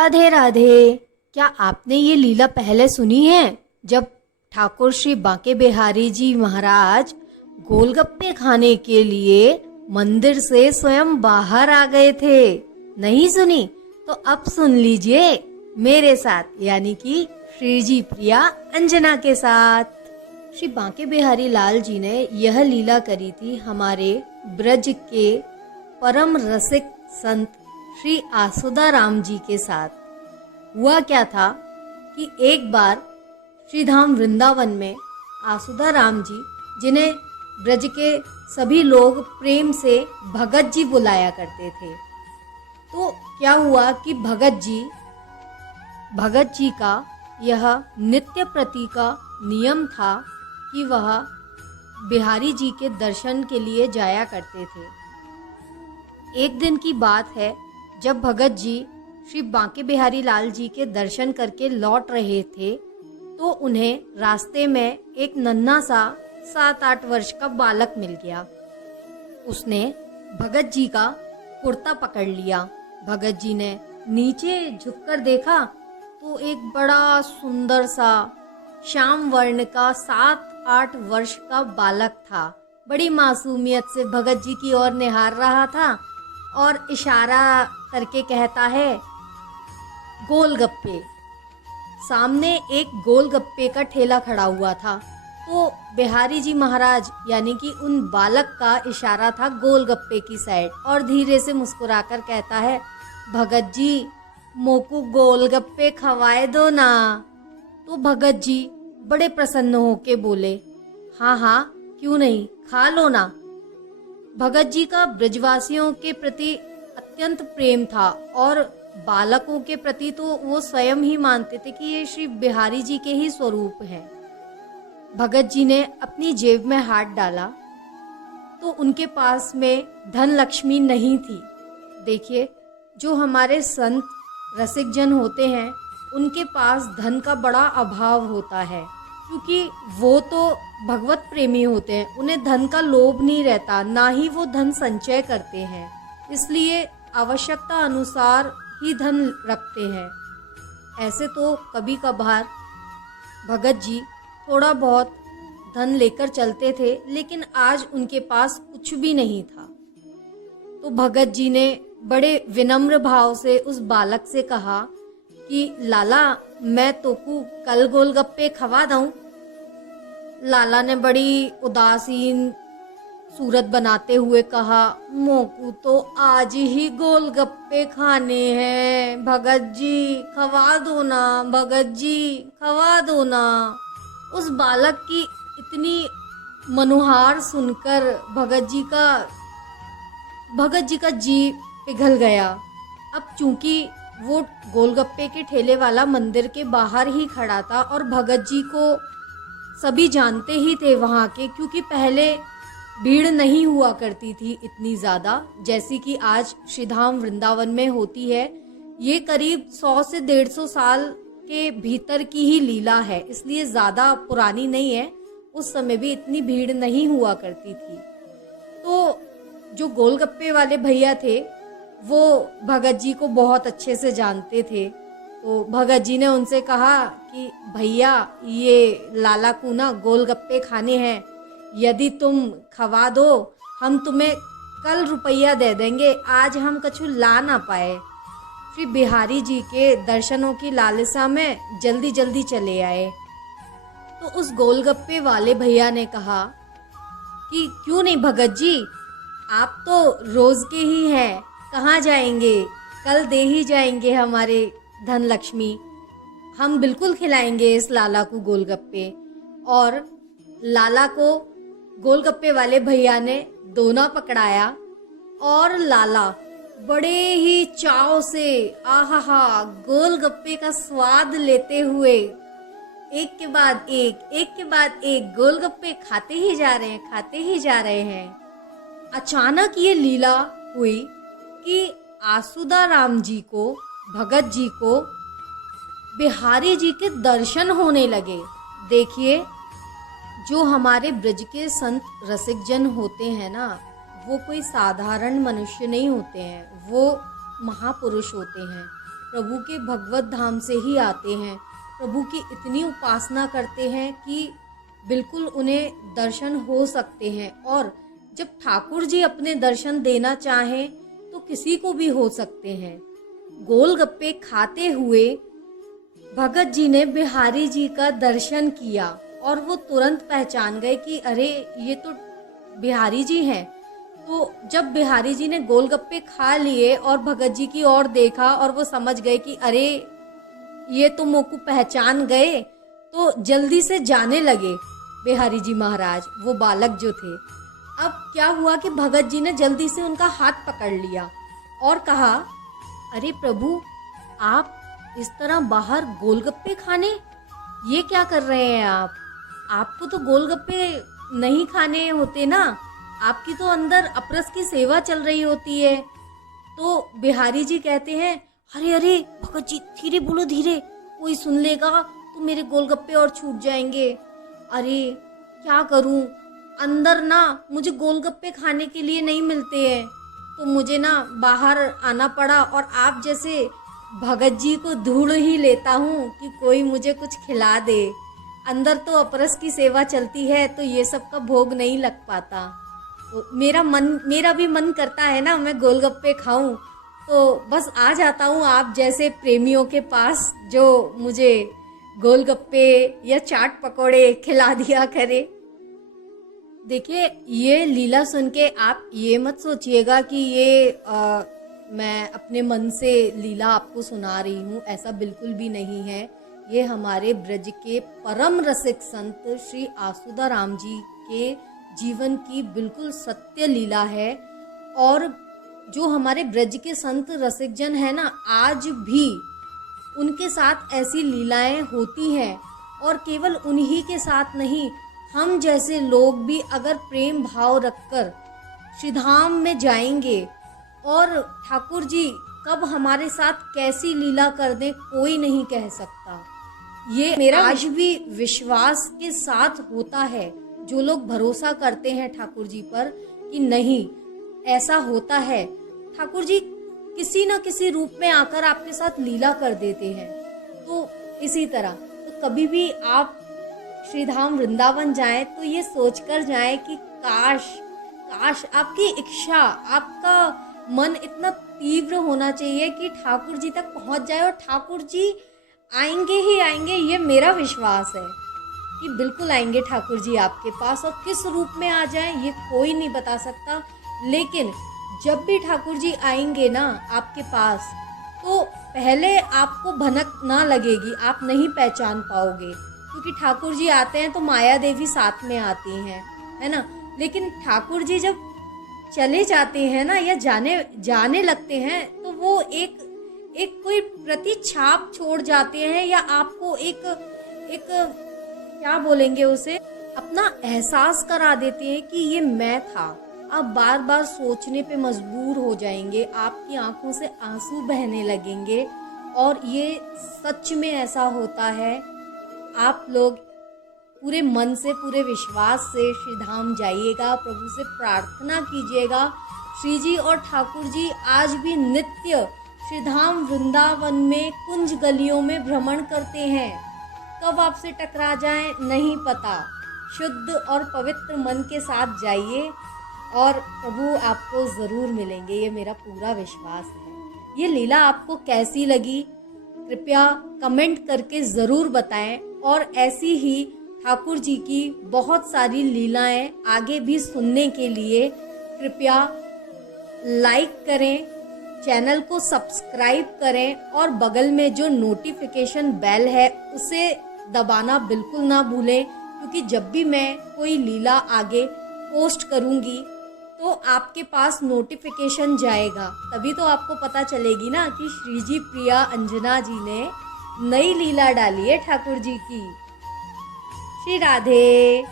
राधे राधे। क्या आपने ये लीला पहले सुनी है, जब ठाकुर श्री बांके बिहारी जी महाराज गोलगप्पे खाने के लिए मंदिर से स्वयं बाहर आ गए थे? नहीं सुनी तो अब सुन लीजिए मेरे साथ, यानी कि श्री जी प्रिया अंजना के साथ। श्री बांके बिहारी लाल जी ने यह लीला करी थी हमारे ब्रज के परम रसिक संत श्री आसुदाराम जी के साथ। हुआ क्या था कि एक बार श्रीधाम वृंदावन में आसुदाराम जी, जिन्हें ब्रज के सभी लोग प्रेम से भगत जी बुलाया करते थे, तो क्या हुआ कि भगत जी का यह नित्य प्रति का नियम था कि वह बिहारी जी के दर्शन के लिए जाया करते थे। एक दिन की बात है, जब भगत जी श्री बांके बिहारी लाल जी के दर्शन करके लौट रहे थे, तो उन्हें रास्ते में एक नन्हा सा 7-8 वर्ष का बालक मिल गया। उसने भगत जी का कुर्ता पकड़ लिया। भगत जी ने नीचे झुककर देखा तो एक बड़ा सुंदर सा श्याम वर्ण का 7-8 वर्ष का बालक था। बड़ी मासूमियत से भगत जी की ओर निहार रहा था और इशारा करके कहता है, गोलगप्पे। सामने एक गोलगप्पे का ठेला खड़ा हुआ था, तो बिहारी जी महाराज यानी कि उन बालक का इशारा था गोलगप्पे की साइड, और धीरे से मुस्कुराकर कहता है, भगत जी मोकू गोलगप्पे खवाए दो ना। तो भगत जी बड़े प्रसन्न होके बोले, हाँ हाँ क्यों नहीं, खा लो ना। भगत जी का ब्रजवासियों के प्रति अत्यंत प्रेम था और बालकों के प्रति तो वो स्वयं ही मानते थे कि ये श्री बिहारी जी के ही स्वरूप हैं। भगत जी ने अपनी जेब में हाथ डाला तो उनके पास में धन लक्ष्मी नहीं थी। देखिए, जो हमारे संत रसिक जन होते हैं उनके पास धन का बड़ा अभाव होता है, क्योंकि वो तो भगवत प्रेमी होते हैं, उन्हें धन का लोभ नहीं रहता, ना ही वो धन संचय करते हैं, इसलिए आवश्यकता अनुसार ही धन रखते हैं। ऐसे तो कभी कभार भगत जी थोड़ा बहुत धन लेकर चलते थे, लेकिन आज उनके पास कुछ भी नहीं था। तो भगत जी ने बड़े विनम्र भाव से उस बालक से कहा कि लाला, मैं तोकू कल गोलगप्पे खवा दूं। लाला ने बड़ी उदासीन सूरत बनाते हुए कहा, मोकू तो आज ही गोलगप्पे खाने हैं, भगत जी खवा दो ना, भगत जी खवा दो ना। उस बालक की इतनी मनुहार सुनकर भगत जी का जी पिघल गया। अब चूंकि वो गोलगप्पे के ठेले वाला मंदिर के बाहर ही खड़ा था और भगत जी को सभी जानते ही थे वहाँ के, क्योंकि पहले भीड़ नहीं हुआ करती थी इतनी ज़्यादा जैसी कि आज श्रीधाम वृंदावन में होती है। ये करीब 100 से 150 साल के भीतर की ही लीला है, इसलिए ज़्यादा पुरानी नहीं है। उस समय भी इतनी भीड़ नहीं हुआ करती थी। तो जो गोलगप्पे वाले भैया थे वो भगत जी को बहुत अच्छे से जानते थे। तो भगत जी ने उनसे कहा कि भैया, ये लाला को ना गोलगप्पे खाने हैं, यदि तुम खवा दो हम तुम्हें कल रुपया दे देंगे, आज हम कछु ला ना पाए। श्री बिहारी जी के दर्शनों की लालसा में जल्दी जल्दी चले आए। तो उस गोलगप्पे वाले भैया ने कहा कि क्यों नहीं भगत जी, आप तो रोज के ही हैं, कहाँ जाएंगे, कल दे ही जाएंगे हमारे धन लक्ष्मी, हम बिल्कुल खिलाएंगे इस लाला को गोलगप्पे। और लाला को गोलगप्पे वाले भैया ने दोना पकड़ाया और लाला बड़े ही चाव से आहा गोलगप्पे का स्वाद लेते हुए एक के बाद एक गोलगप्पे खाते ही जा रहे हैं। अचानक ये लीला हुई कि आसुदाराम जी को, भगत जी को बिहारी जी के दर्शन होने लगे। देखिए, जो हमारे ब्रज के संत रसिक जन होते हैं ना, वो कोई साधारण मनुष्य नहीं होते हैं, वो महापुरुष होते हैं। प्रभु के भगवत धाम से ही आते हैं, प्रभु की इतनी उपासना करते हैं कि बिल्कुल उन्हें दर्शन हो सकते हैं। और जब ठाकुर जी अपने दर्शन देना चाहें तो किसी को भी हो सकते हैं। गोलगप्पे खाते हुए भगत जी ने बिहारी जी का दर्शन किया और वो तुरंत पहचान गए कि अरे ये तो बिहारी जी हैं। तो जब बिहारी जी ने गोलगप्पे खा लिए और भगत जी की ओर देखा और वो समझ गए कि अरे ये तो मोको पहचान गए, तो जल्दी से जाने लगे बिहारी जी महाराज, वो बालक जो थे। अब क्या हुआ कि भगत जी ने जल्दी से उनका हाथ पकड़ लिया और कहा, अरे प्रभु, आप इस तरह बाहर गोलगप्पे खाने, ये क्या कर रहे हैं आप? आपको तो गोलगप्पे नहीं खाने होते ना, आपकी तो अंदर अपरस की सेवा चल रही होती है। तो बिहारी जी कहते हैं, अरे अरे भगत जी धीरे बोलो, धीरे, कोई सुन लेगा तो मेरे गोलगप्पे और छूट जाएंगे। अरे क्या करूं, अंदर ना मुझे गोलगप्पे खाने के लिए नहीं मिलते हैं, तो मुझे ना बाहर आना पड़ा और आप जैसे भगत जी को ढूंढ ही लेता हूँ कि कोई मुझे कुछ खिला दे। अंदर तो अपरस की सेवा चलती है तो ये सब का भोग नहीं लग पाता। तो मेरा भी मन करता है ना मैं गोलगप्पे खाऊं, तो बस आ जाता हूँ आप जैसे प्रेमियों के पास जो मुझे गोलगप्पे या चाट पकौड़े खिला दिया करे। देखिए, ये लीला सुन के आप ये मत सोचिएगा कि ये मैं अपने मन से लीला आपको सुना रही हूँ, ऐसा बिल्कुल भी नहीं है। ये हमारे ब्रज के परम रसिक संत श्री आसुदाराम जी के जीवन की बिल्कुल सत्य लीला है। और जो हमारे ब्रज के संत रसिक जन है ना, आज भी उनके साथ ऐसी लीलाएं होती हैं। और केवल उन्हीं के साथ नहीं, हम जैसे लोग भी अगर प्रेम भाव रखकर श्रीधाम में जाएंगे और ठाकुर जी कब हमारे साथ कैसी लीला कर दें कोई नहीं कह सकता। ये मेरा आज भी विश्वास के साथ होता है। जो लोग भरोसा करते हैं ठाकुर जी पर कि नहीं ऐसा होता है, ठाकुर जी किसी न किसी रूप में आकर आपके साथ लीला कर देते हैं। तो इसी तरह तो कभी भी आप श्रीधाम वृंदावन जाएं तो ये सोचकर जाएं कि काश आपकी इच्छा, आपका मन इतना तीव्र होना चाहिए कि ठाकुर जी तक पहुंच जाए। और ठाकुर जी आएंगे ही आएंगे, ये मेरा विश्वास है कि बिल्कुल आएंगे ठाकुर जी आपके पास। और किस रूप में आ जाएं ये कोई नहीं बता सकता, लेकिन जब भी ठाकुर जी आएंगे ना आपके पास, तो पहले आपको भनक ना लगेगी, आप नहीं पहचान पाओगे, क्योंकि ठाकुर जी आते हैं तो माया देवी साथ में आती हैं, है ना। लेकिन ठाकुर जी जब चले जाते हैं ना या जाने लगते हैं, तो वो एक कोई प्रतिछाप छोड़ जाते हैं, या आपको एक क्या बोलेंगे उसे, अपना एहसास करा देते हैं कि ये मैं था। आप बार बार सोचने पे मजबूर हो जाएंगे, आपकी आंखों से आंसू बहने लगेंगे। और ये सच में ऐसा होता है। आप लोग पूरे मन से, पूरे विश्वास से श्रीधाम जाइएगा, प्रभु से प्रार्थना कीजिएगा। श्री जी और ठाकुर जी आज भी नित्य श्रीधाम वृंदावन में कुंज गलियों में भ्रमण करते हैं। कब आपसे टकरा जाएं नहीं पता। शुद्ध और पवित्र मन के साथ जाइए और प्रभु आपको ज़रूर मिलेंगे, ये मेरा पूरा विश्वास है। ये लीला आपको कैसी लगी कृपया कमेंट करके ज़रूर बताएं। और ऐसी ही ठाकुर जी की बहुत सारी लीलाएं आगे भी सुनने के लिए कृपया लाइक करें, चैनल को सब्सक्राइब करें और बगल में जो नोटिफिकेशन बेल है उसे दबाना बिल्कुल ना भूलें, क्योंकि जब भी मैं कोई लीला आगे पोस्ट करूंगी तो आपके पास नोटिफिकेशन जाएगा, तभी तो आपको पता चलेगी ना कि श्रीजी प्रिया अंजना जी ने नई लीला डाली है ठाकुर जी की। श्री राधे।